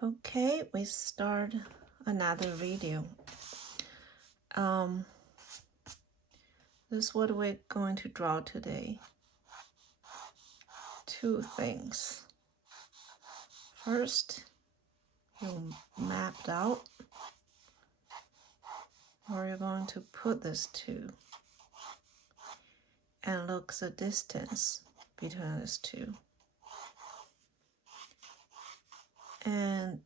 Okay, we start another video. This is what we're going to draw today. Two things. First, you mapped out where you're going to put this two and look the distance between these two. And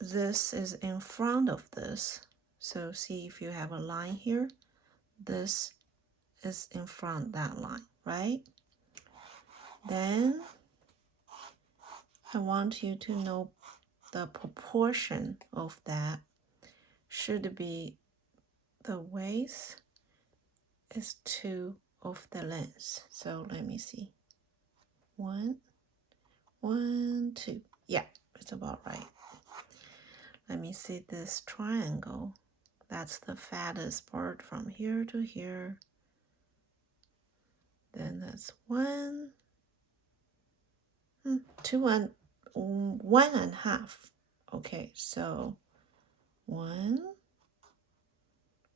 this is in front of this. So see if you have a line here. This is in front of that line, right? Then I want you to know the proportion of that should be the width is 2 of the length. So let me see. 1, 1, 2. Yeah, it's about right. Let me see this triangle. That's the fattest part from here to here. Then that's 1, 2 and 1.5. Okay, so 1.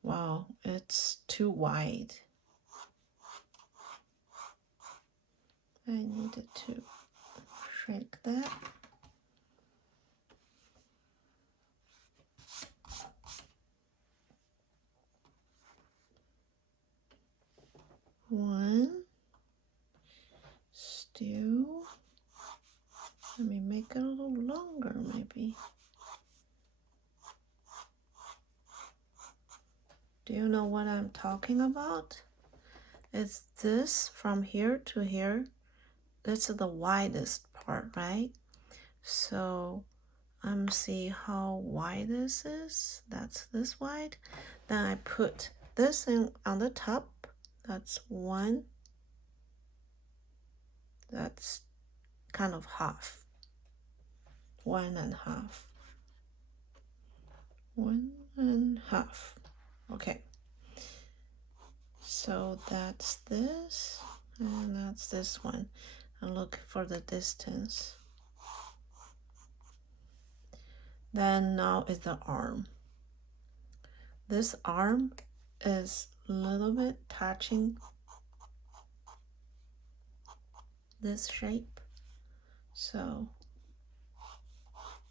Wow, it's too wide. I needed to shrink that. One. Still. Let me make it a little longer, maybe. Do you know what I'm talking about? It's this from here to here. This is the widest part, right? So I'm see how wide this is. That's this wide. Then I put this in on the top. That's 1. That's kind of half. 1.5. 1.5. Okay. So that's this, and that's this one. And look for the distance. Then now is the arm. This arm is a little bit touching this shape. So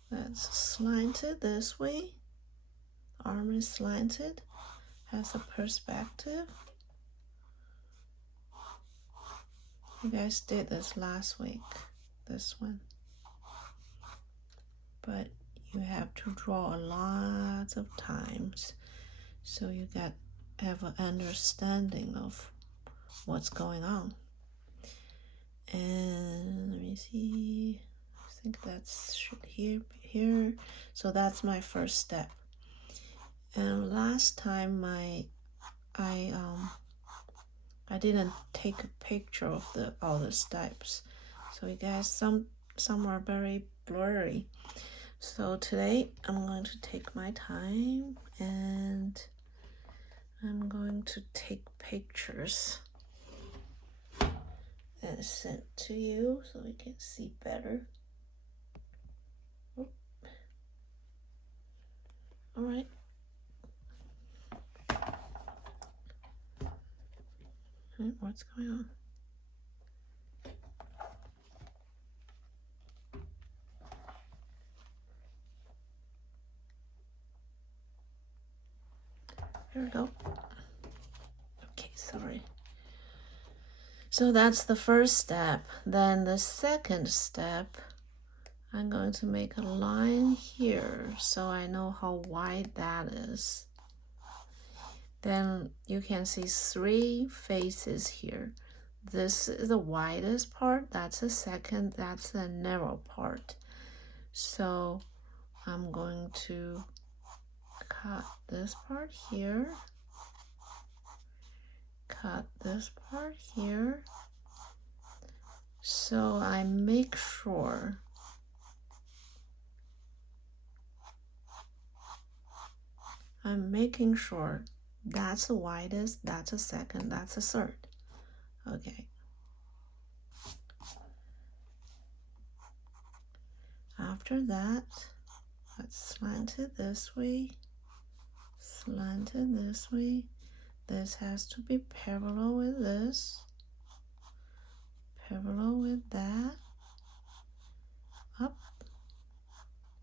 that's slanted this way. Arm is slanted, has a perspective. You guys did this last week, this one. But you have to draw a lot of times so you have an understanding of what's going on. And let me see, I think that's should here. So that's my first step. And last time I didn't take a picture of all the steps, so you guys some are very blurry. So today I'm going to take my time and I'm going to take pictures and send to you so you can see better. All right. What's going on? Here we go. Okay, sorry. So that's the first step. Then the second step, I'm going to make a line here so I know how wide that is. Then you can see 3 faces here. This is the widest part, that's the second, that's the narrow part. So I'm going to cut this part here, cut this part here. So I make sure I'm making sure that's the widest, that's the second, that's the third. Okay. after that, let's slant it this way, slant it this way. This has to be parallel with this, parallel with that, up,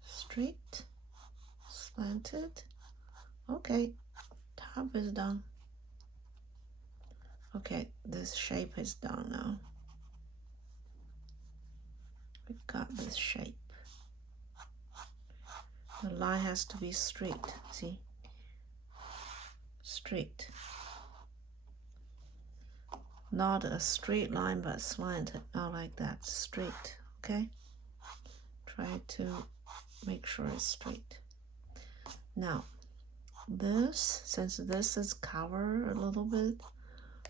straight, slanted. Okay, top is done. Okay, this shape is done now. We got this shape. The line has to be straight, see? Straight. Not a straight line, but slanted, not like that, straight, okay? Try to make sure it's straight. Now, this, since this is covered a little bit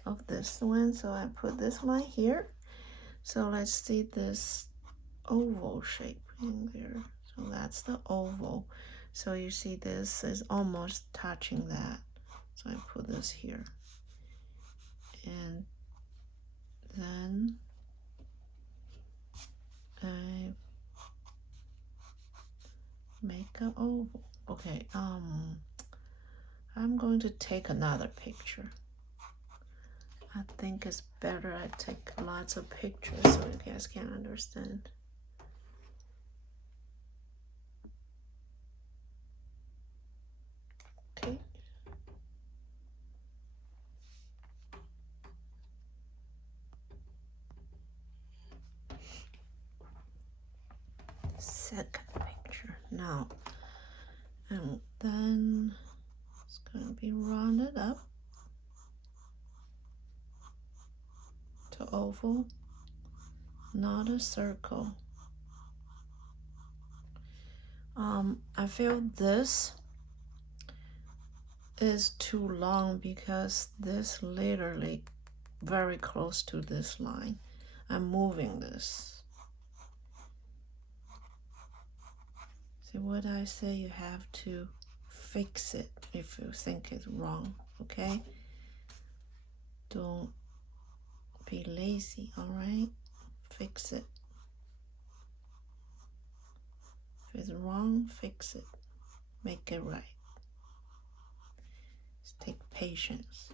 of this one, so I put this one here. So let's see this oval shape in there. So that's the oval. So you see this is almost touching that. So I put this here. And then I make an oval. Okay, I'm going to take another picture. I think it's better I take lots of pictures so you guys can understand. Okay. Second picture now, and then it's going to be rounded up to oval, not a circle. I feel this is too long because this literally very close to this line. I'm moving this. See what I say? You have to fix it if you think it's wrong, okay? Don't be lazy, all right? Fix it. If it's wrong, fix it. Make it right. Just take patience.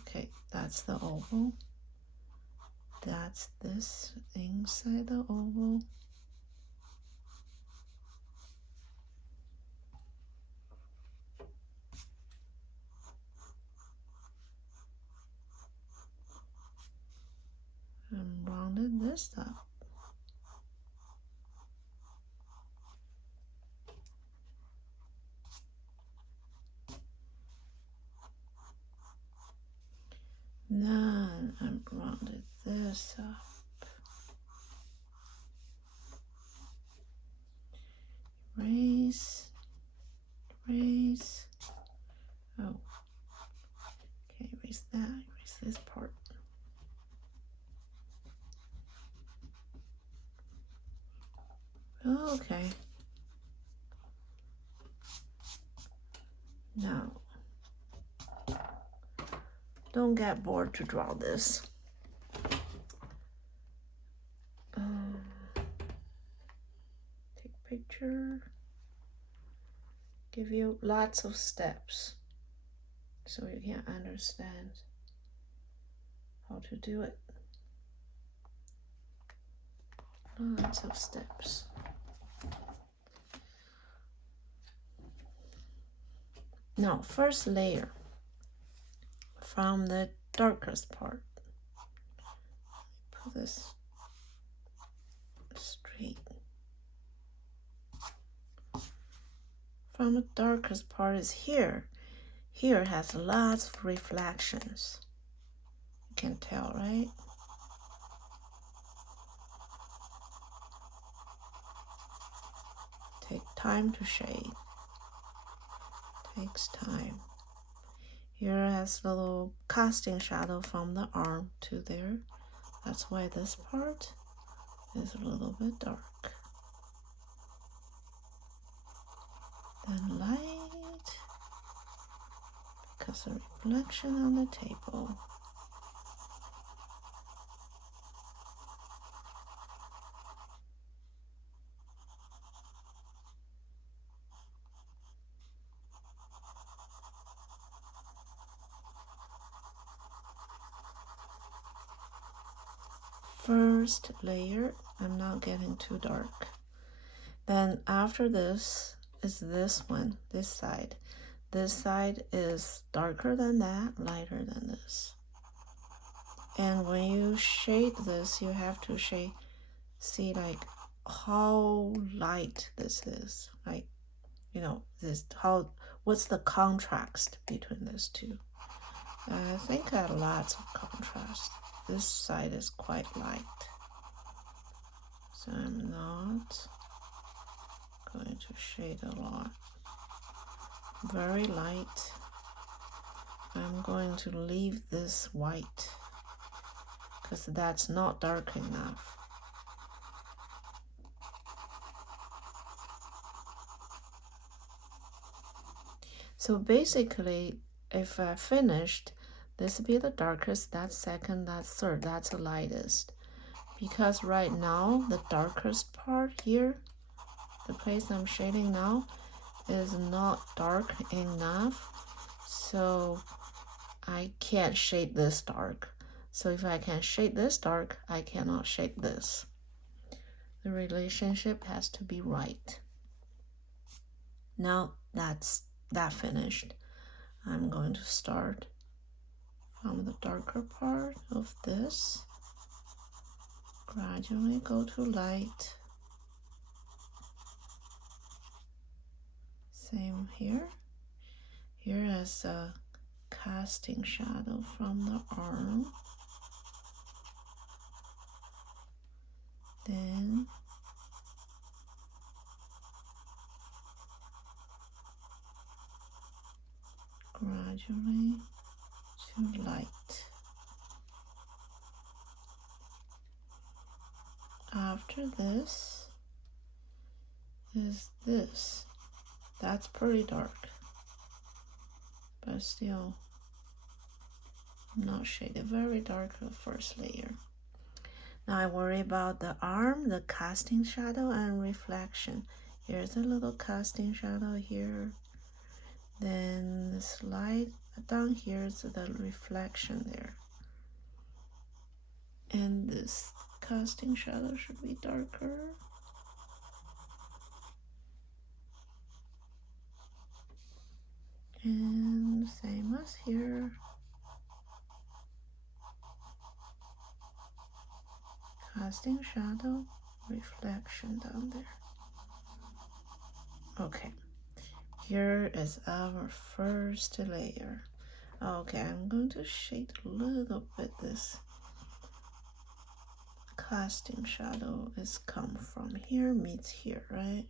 Okay, that's the oval. That's this inside the oval. And rounded this up. Then I rounded this up. Erase, erase. Oh, okay, erase that, erase this part. Okay. Now, don't get bored to draw this. Take picture. Give you lots of steps so you can understand how to do it. Lots of steps. Now, first layer from the darkest part. Put this straight. From the darkest part is here. Here has lots of reflections. You can tell, right? Take time to shade. Takes time. Here has a little casting shadow from the arm to there. That's why this part is a little bit dark. Then light, because of reflection on the table. first layer. I'm not getting too dark. Then after this is this one, this side. This side is darker than that, lighter than this. And when you shade this, you have to see like how light this is. Like, you know, what's the contrast between these two? I think I have lots of contrast. This side is quite light. So I'm not going to shade a lot. Very light. I'm going to leave this white because that's not dark enough. So basically, if I finished, this will be the darkest, that's second, that's third, that's the lightest. Because right now, the darkest part here, the place I'm shading now, is not dark enough. So I can't shade this dark. So if I can shade this dark, I cannot shade this. The relationship has to be right. Now that's that finished. I'm going to start from the darker part of this. Gradually go to light. Same here. Here is a casting shadow from the arm. Then gradually to light. After this is this. That's pretty dark, but still not shaded. Very dark the first layer. Now I worry about the arm, the casting shadow, and reflection. Here's a little casting shadow here. Then the slide down here is the reflection there. And this casting shadow should be darker. And same as here. Casting shadow, reflection down there. Okay, here is our first layer. Okay, I'm going to shade a little bit. This casting shadow is come from here, meets here, right?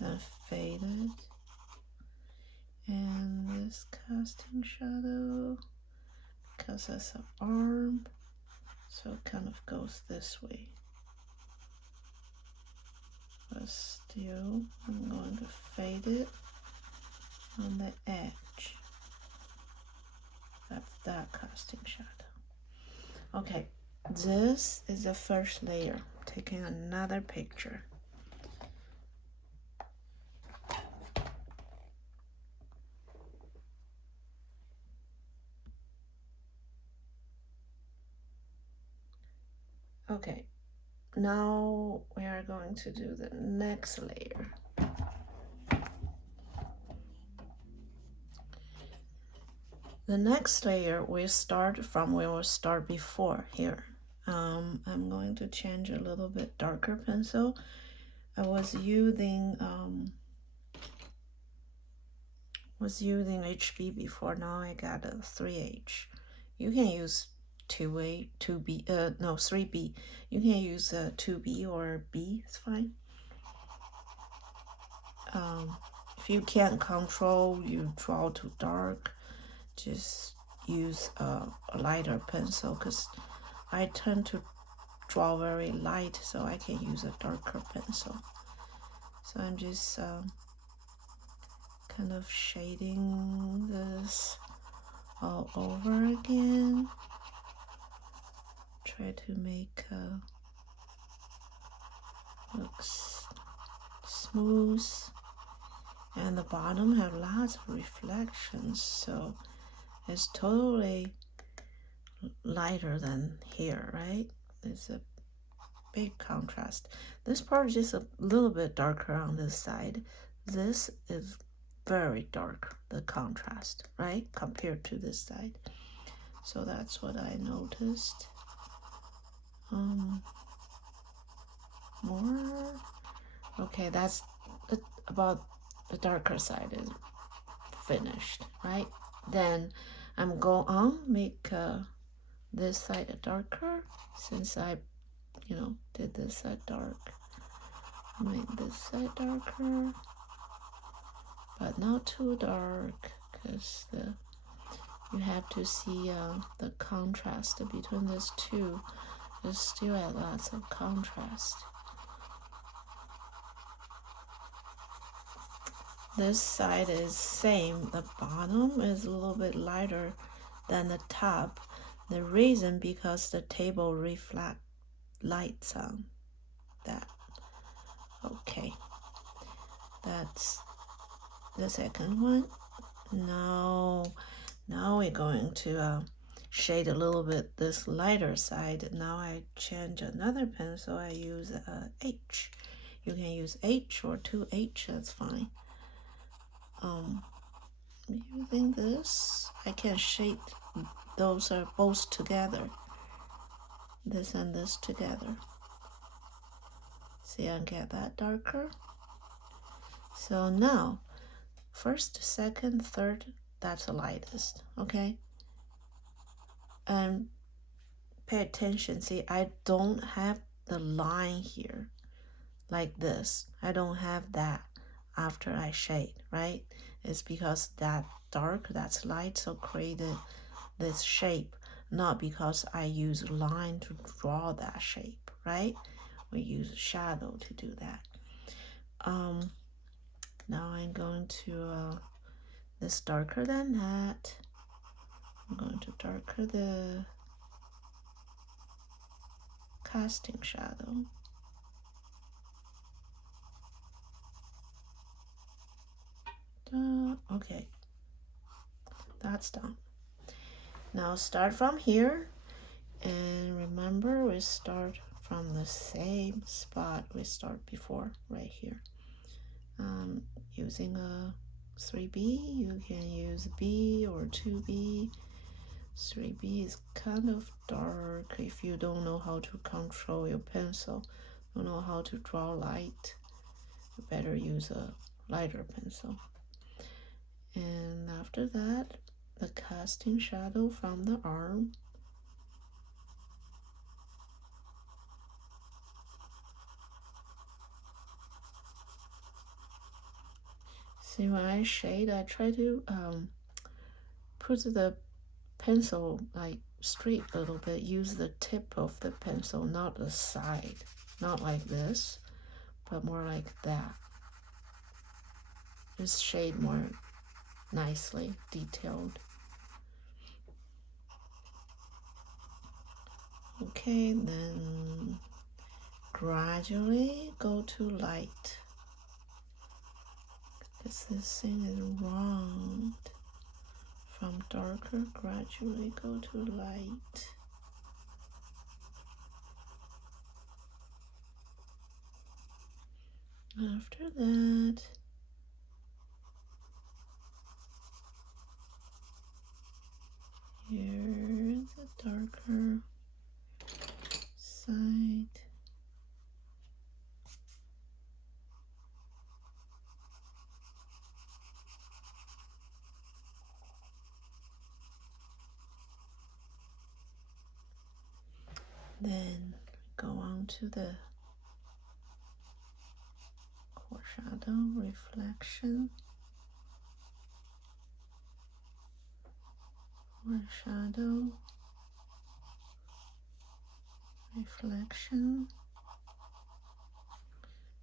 Then faded. And this casting shadow, because it's an arm, so it kind of goes this way. But still, I'm going to fade it on the edge. That's that casting shadow. Okay, this is the first layer. Taking another picture. Okay, now we are going to do the next layer. The next layer we start from where we start before here. I'm going to change a little bit darker pencil. I was using HB before. Now I got a 3H. You can use 2A, 2B, no 3B. You can use 2B or B. It's fine. If you can't control, you draw too dark, just use a lighter pencil, because I tend to draw very light, so I can use a darker pencil. So I'm just kind of shading this all over again. Try to make looks smooth, and the bottom have lots of reflections, so is totally lighter than here, right? It's a big contrast. This part is just a little bit darker on this side. This is very dark, the contrast, right? Compared to this side. So that's what I noticed. More. Okay, that's about the darker side is finished, right? Then I'm going on make this side darker since I did this side dark. Make this side darker, but not too dark because you have to see the contrast between these two. There's still lots of contrast. This side is same. The bottom is a little bit lighter than the top. The reason because the table reflect lights on that. Okay, that's the second one. Now we're going to shade a little bit this lighter side. Now I change another pencil. I use H. You can use H or 2H, that's fine. Using this, I can shade those are both together. This and this together. See, I get that darker. So now, first, second, third, that's the lightest, okay? And pay attention. See, I don't have the line here like this. I don't have that after I shade, right? It's because that dark, that's light, so created this shape, not because I use line to draw that shape, right? We use shadow to do that. Now I'm going to this darker than that. I'm going to darker the casting shadow. Okay, that's done. Now start from here, and remember we start from the same spot we start before, right here. Using a 3B, you can use B or 2B. 3B is kind of dark if you don't know how to control your pencil, don't know how to draw light. You better use a lighter pencil. And after that, the casting shadow from the arm. See, when I shade, I try to put the pencil like straight a little bit. Use the tip of the pencil, not the side. Not like this, but more like that. Just shade more nicely, detailed. Okay, then gradually go to light. Because this thing is wrong. From darker, gradually go to light. After that, here's a darker side. Then go on to the core shadow, reflection, core shadow, reflection.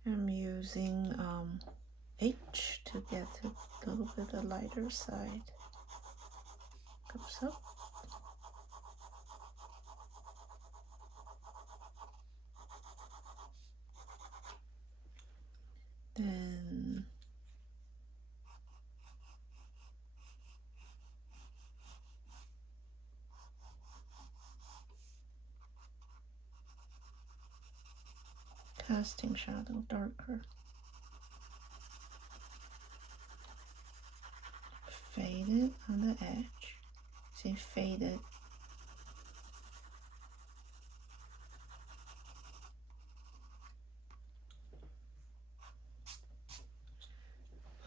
I'm using H to get a little bit of lighter side. Goes up. Then casting shadow darker. Faded on the edge. See, faded.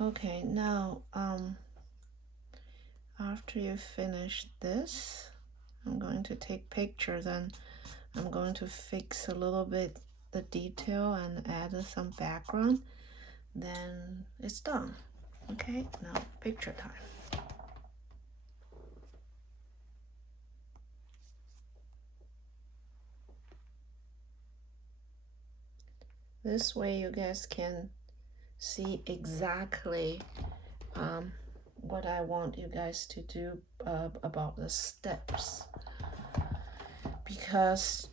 Okay, now after you finish this, I'm going to take pictures and I'm going to fix a little bit the detail and add some background. Then it's done. Okay, now picture time. This way you guys can see exactly what I want you guys to do about the steps, because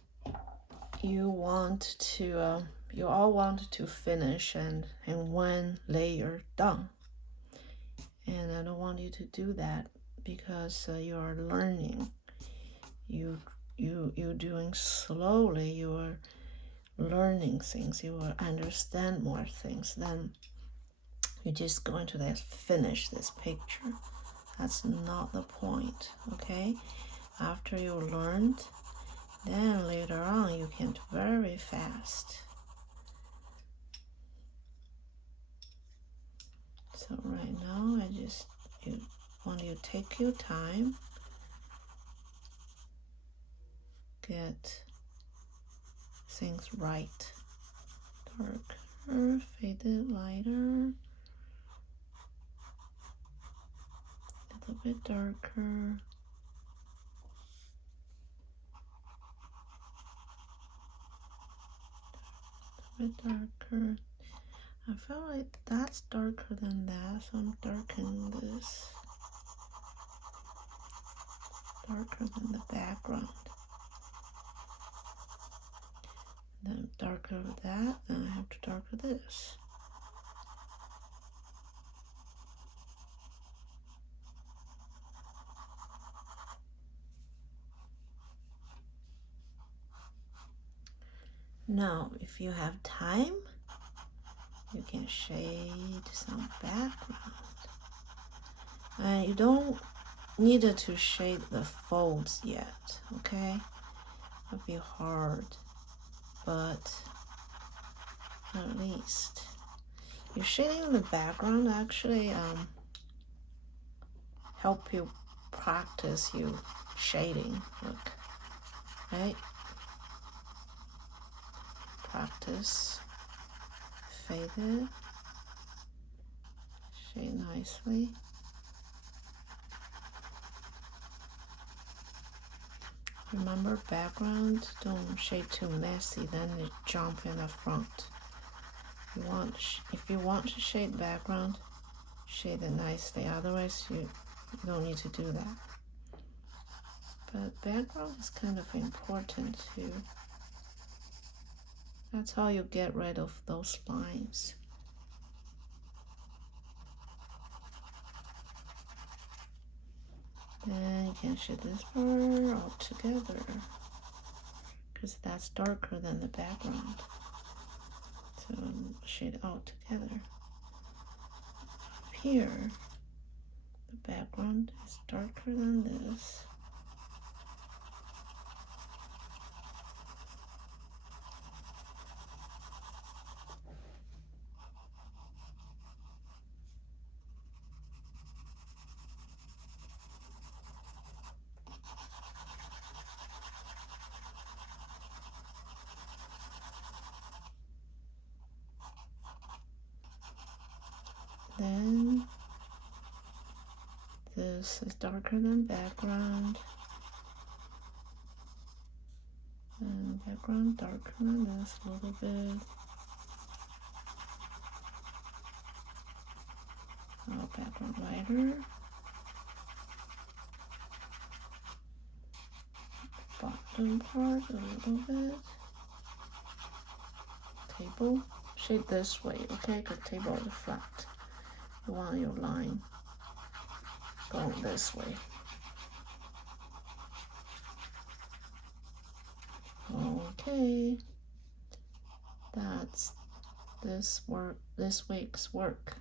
you want to you all want to finish and one layer done, and I don't want you to do that because you're learning, you're doing slowly, you're learning things, you will understand more things. Then you're just going to finish this picture. That's not the point. Okay, after you learned, then later on you can do very fast. So right now I just want you to take your time, get things right. Darker, faded, lighter, a little bit darker. A bit darker. I feel like that's darker than that, so I'm darkening this. Darker than the background. Then darker that, then I have to darker this. Now, if you have time, you can shade some background. And you don't need to shade the folds yet, okay? It'll be hard, but at least you're shading the background actually help you practice you shading. Look, right? Practice, fade it, shade nicely. Remember, background, don't shade too messy, then it jump in the front. If you want to shade background, shade it nicely, otherwise you don't need to do that. But background is kind of important too. That's how you get rid of those lines. Then you can shade this part all together, because that's darker than the background. So shade all together. Up here, the background is darker than this. Then this is darker than background, and background darker than this a little bit. Oh, background lighter. Bottom part a little bit. Table, shade this way, okay? Because table is flat. You want your line going this way. Okay, that this week's work.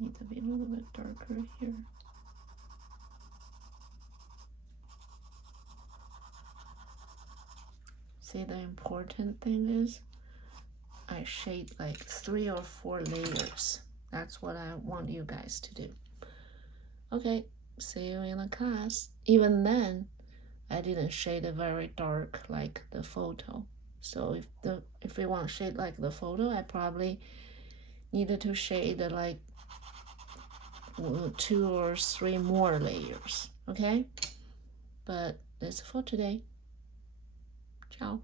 Need to be a little bit darker here. See, the important thing is I shade like 3 or 4 layers. That's what I want you guys to do. Okay, see you in the class. Even then, I didn't shade it very dark like the photo. So if we want shade like the photo, I probably needed to shade like 2 or 3 more layers. Okay, but that's for today. Ciao.